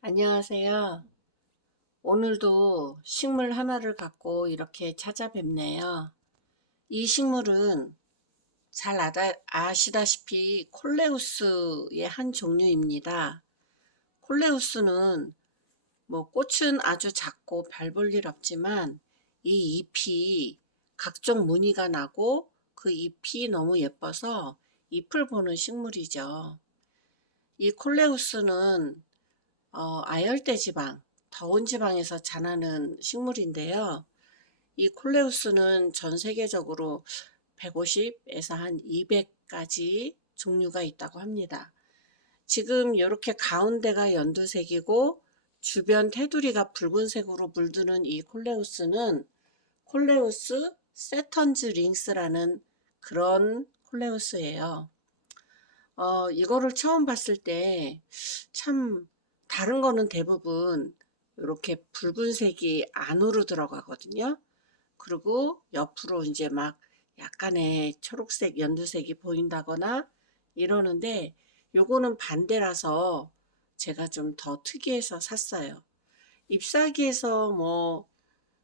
안녕하세요. 오늘도 식물 하나를 갖고 이렇게 찾아뵙네요. 이 식물은 잘 아시다시피 콜레우스의 한 종류입니다. 콜레우스는 꽃은 아주 작고 별 볼 일 없지만 이 잎이 각종 무늬가 나고 그 잎이 너무 예뻐서 잎을 보는 식물이죠. 이 콜레우스는 아열대 지방, 더운 지방에서 자라는 식물인데요. 이 콜레우스는 전 세계적으로 150에서 한 200가지 종류가 있다고 합니다. 지금 이렇게 가운데가 연두색이고 주변 테두리가 붉은색으로 물드는 이 콜레우스는 콜레우스 세턴즈 링스라는 그런 콜레우스예요. 이거를 처음 봤을 때 참 다른 거는 대부분 이렇게 붉은색이 안으로 들어가거든요. 그리고 옆으로 이제 막 약간의 초록색, 연두색이 보인다거나 이러는데 요거는 반대라서 제가 좀 더 특이해서 샀어요. 잎사귀에서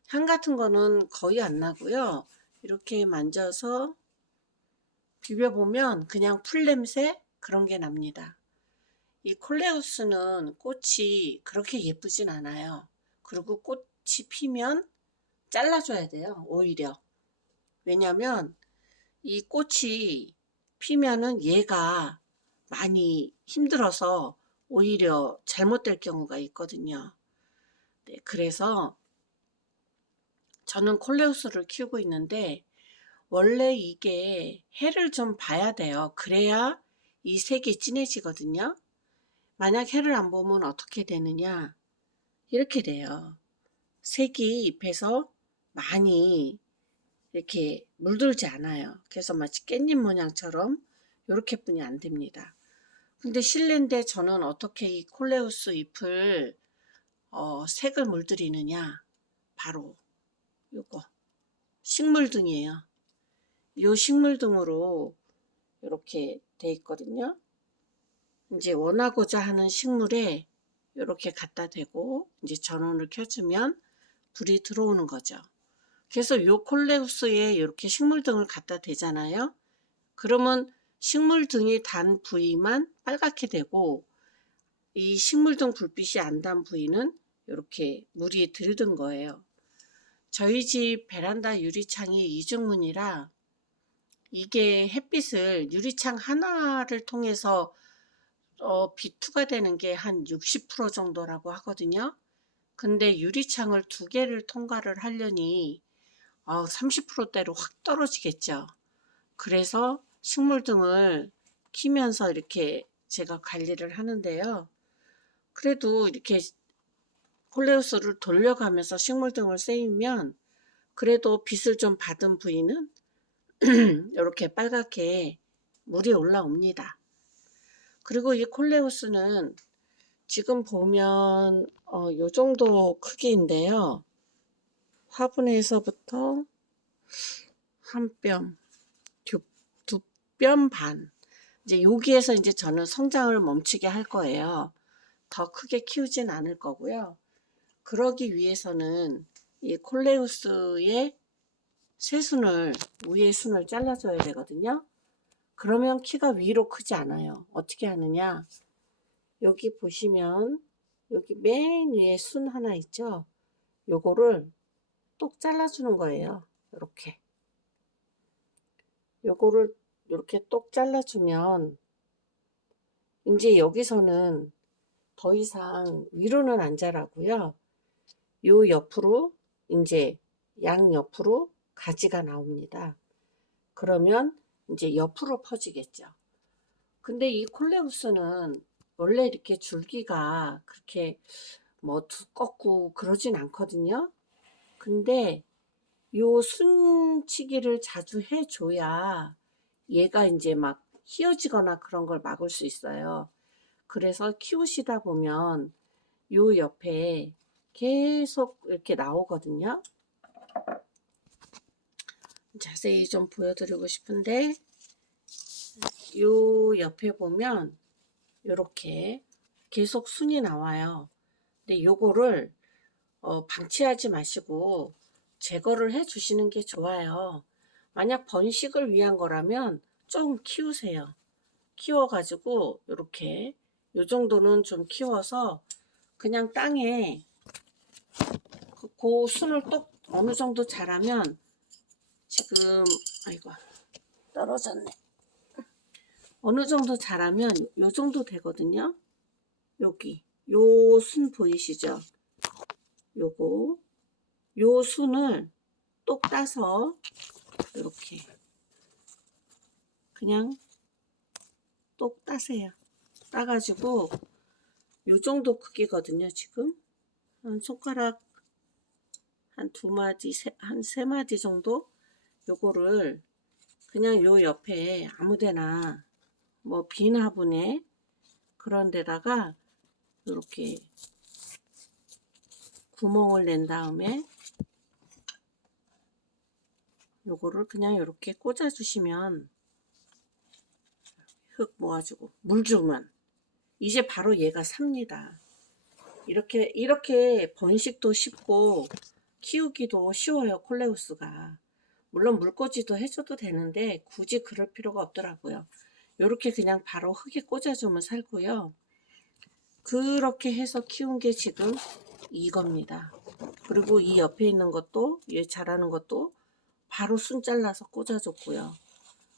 향 같은 거는 거의 안 나고요. 이렇게 만져서 비벼보면 그냥 풀 냄새 그런 게 납니다. 이 콜레우스는 꽃이 그렇게 예쁘진 않아요. 그리고 꽃이 피면 잘라줘야 돼요, 오히려. 왜냐면 이 꽃이 피면은 얘가 많이 힘들어서 오히려 잘못될 경우가 있거든요. 네, 그래서 저는 콜레우스를 키우고 있는데 원래 이게 해를 좀 봐야 돼요. 그래야 이 색이 진해지거든요. 만약 해를 안 보면 어떻게 되느냐? 이렇게 돼요. 색이 잎에서 많이 이렇게 물들지 않아요. 그래서 마치 깻잎 모양처럼 이렇게 뿐이 안 됩니다. 근데 실내인데 저는 어떻게 이 콜레우스 잎을 색을 물들이느냐? 바로 요거 식물등이에요. 요 식물등으로 이렇게 돼 있거든요. 이제 원하고자 하는 식물에 이렇게 갖다 대고 이제 전원을 켜주면 불이 들어오는 거죠. 그래서 요 콜레우스에 이렇게 식물등을 갖다 대잖아요. 그러면 식물등이 단 부위만 빨갛게 되고 이 식물등 불빛이 안 단 부위는 이렇게 물이 들든 거예요. 저희 집 베란다 유리창이 이중문이라 이게 햇빛을 유리창 하나를 통해서 비투가 되는 게 한 60% 정도라고 하거든요. 근데 유리창을 두 개를 통과를 하려니 30%대로 확 떨어지겠죠. 그래서 식물등을 키면서 이렇게 제가 관리를 하는데요. 그래도 이렇게 콜레우스를 돌려가면서 식물등을 쐬면 그래도 빛을 좀 받은 부위는 이렇게 빨갛게 물이 올라옵니다. 그리고 이 콜레우스는 지금 보면 요 정도 크기인데요. 화분에서부터 한 뼘, 두 뼘 반. 이제 여기에서 이제 저는 성장을 멈추게 할 거예요. 더 크게 키우진 않을 거고요. 그러기 위해서는 이 콜레우스의 새순을 위에 순을 잘라줘야 되거든요. 그러면 키가 위로 크지 않아요. 어떻게 하느냐? 여기 보시면 여기 맨 위에 순 하나 있죠? 요거를 똑 잘라주는 거예요. 이렇게. 요거를 이렇게 똑 잘라주면 이제 여기서는 더 이상 위로는 안 자라고요. 요 옆으로 이제 양 옆으로 가지가 나옵니다. 그러면 이제 옆으로 퍼지겠죠. 근데 이 콜레우스는 원래 이렇게 줄기가 그렇게 두껍고 그러진 않거든요. 근데 요 순치기를 자주 해줘야 얘가 이제 막 휘어지거나 그런 걸 막을 수 있어요. 그래서 키우시다 보면 요 옆에 계속 이렇게 나오거든요. 자세히 좀 보여드리고 싶은데 요 옆에 보면 이렇게 계속 순이 나와요. 근데 요거를 방치하지 마시고 제거를 해 주시는 게 좋아요. 만약 번식을 위한 거라면 좀 키우세요. 키워가지고 요렇게 요 정도는 좀 키워서 그냥 땅에 그 순을 또 어느 정도 자라면 지금 아이고 떨어졌네. 어느 정도 자라면 요 정도 되거든요. 여기 요 순 보이시죠? 요거 요 순을 똑 따서 이렇게 그냥 똑 따세요. 따가지고 요 정도 크기거든요. 지금 한 손가락 한 두 마디 한 세 마디 정도 요거를 그냥 요 옆에 아무데나 뭐 빈 화분에 그런 데다가 이렇게 구멍을 낸 다음에 요거를 그냥 이렇게 꽂아 주시면 흙 모아주고 물 주면 이제 바로 얘가 삽니다. 이렇게 번식도 쉽고 키우기도 쉬워요. 콜레우스가. 물론 물꽂이도 해줘도 되는데 굳이 그럴 필요가 없더라고요. 이렇게 그냥 바로 흙에 꽂아주면 살고요. 그렇게 해서 키운 게 지금 이겁니다. 그리고 이 옆에 있는 것도 얘 자라는 것도 바로 순 잘라서 꽂아줬고요.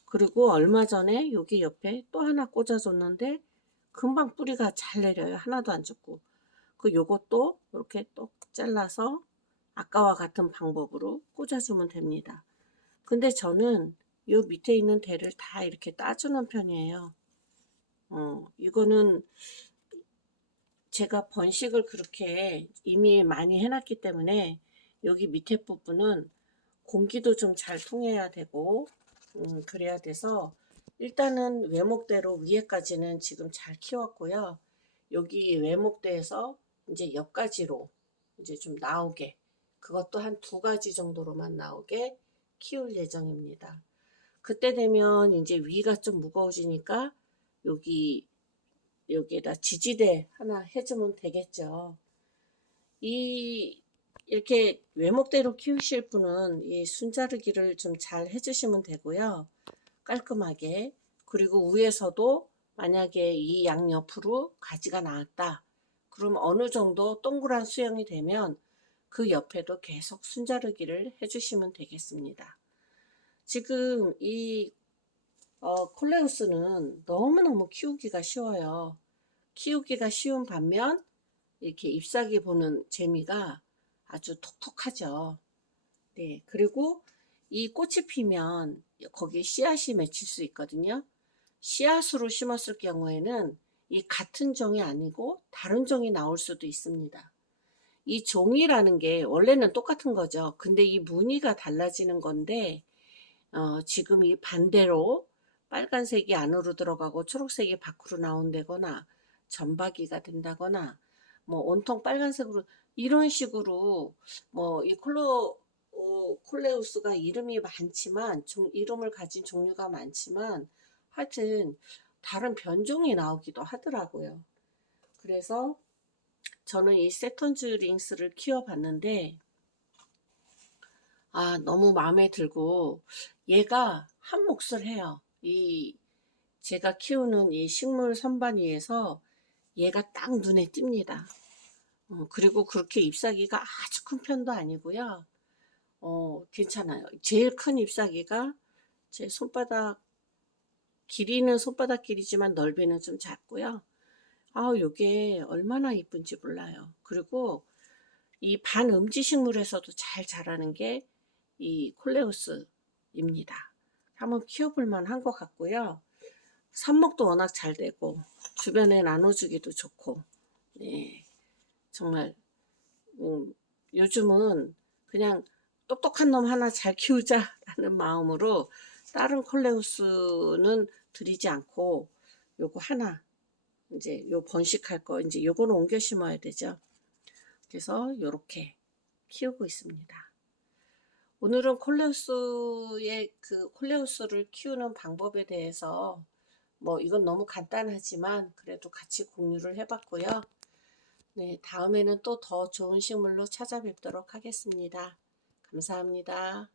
그리고 얼마 전에 여기 옆에 또 하나 꽂아줬는데 금방 뿌리가 잘 내려요. 하나도 안 죽고. 그 요것도 이렇게 똑 잘라서 아까와 같은 방법으로 꽂아주면 됩니다. 근데 저는 요 밑에 있는 대를 다 이렇게 따주는 편이에요. 이거는 제가 번식을 그렇게 이미 많이 해놨기 때문에 여기 밑에 부분은 공기도 좀 잘 통해야 되고 그래야 돼서 일단은 외목대로 위에까지는 지금 잘 키웠고요. 여기 외목대에서 이제 옆가지로 이제 좀 나오게 그것도 한 두 가지 정도로만 나오게 키울 예정입니다. 그때 되면 이제 위가 좀 무거워지니까 여기에다 지지대 하나 해주면 되겠죠. 이렇게 외목대로 키우실 분은 이 순자르기를 좀 잘 해주시면 되고요. 깔끔하게. 그리고 위에서도 만약에 이 양옆으로 가지가 나왔다. 그럼 어느 정도 동그란 수영이 되면 그 옆에도 계속 순자르기를 해주시면 되겠습니다. 지금 이 콜레우스는 너무너무 키우기가 쉬워요. 키우기가 쉬운 반면 이렇게 잎사귀 보는 재미가 아주 톡톡하죠. 네, 그리고 이 꽃이 피면 거기에 씨앗이 맺힐 수 있거든요. 씨앗으로 심었을 경우에는 이 같은 종이 아니고 다른 종이 나올 수도 있습니다. 이 종이라는 게 원래는 똑같은 거죠. 근데 이 무늬가 달라지는 건데 지금 이 반대로 빨간색이 안으로 들어가고 초록색이 밖으로 나온다거나 점박이가 된다거나 뭐 온통 빨간색으로 이런 식으로 뭐 이 콜레우스가 이름이 많지만 이름을 가진 종류가 많지만 하여튼 다른 변종이 나오기도 하더라고요. 그래서 저는 이 세턴즈 링스를 키워봤는데 너무 마음에 들고 얘가 한 몫을 해요. 제가 키우는 이 식물 선반 위에서 얘가 딱 눈에 띕니다. 그리고 그렇게 잎사귀가 아주 큰 편도 아니고요. 괜찮아요. 제일 큰 잎사귀가 제 손바닥 길이는 손바닥 길이지만 넓이는 좀 작고요. 요게 얼마나 이쁜지 몰라요. 그리고 이 반음지식물에서도 잘 자라는 게 이 콜레우스입니다. 한번 키워볼 만한 것 같고요. 삽목도 워낙 잘 되고 주변에 나눠주기도 좋고 네, 정말 요즘은 그냥 똑똑한 놈 하나 잘 키우자라는 마음으로 다른 콜레우스는 들이지 않고 요거 하나 이제 요 번식할 거 이제 요거는 옮겨 심어야 되죠. 그래서 요렇게 키우고 있습니다. 오늘은 콜레우스를 키우는 방법에 대해서 뭐 이건 너무 간단하지만 그래도 같이 공유를 해봤고요. 네, 다음에는 또 더 좋은 식물로 찾아뵙도록 하겠습니다. 감사합니다.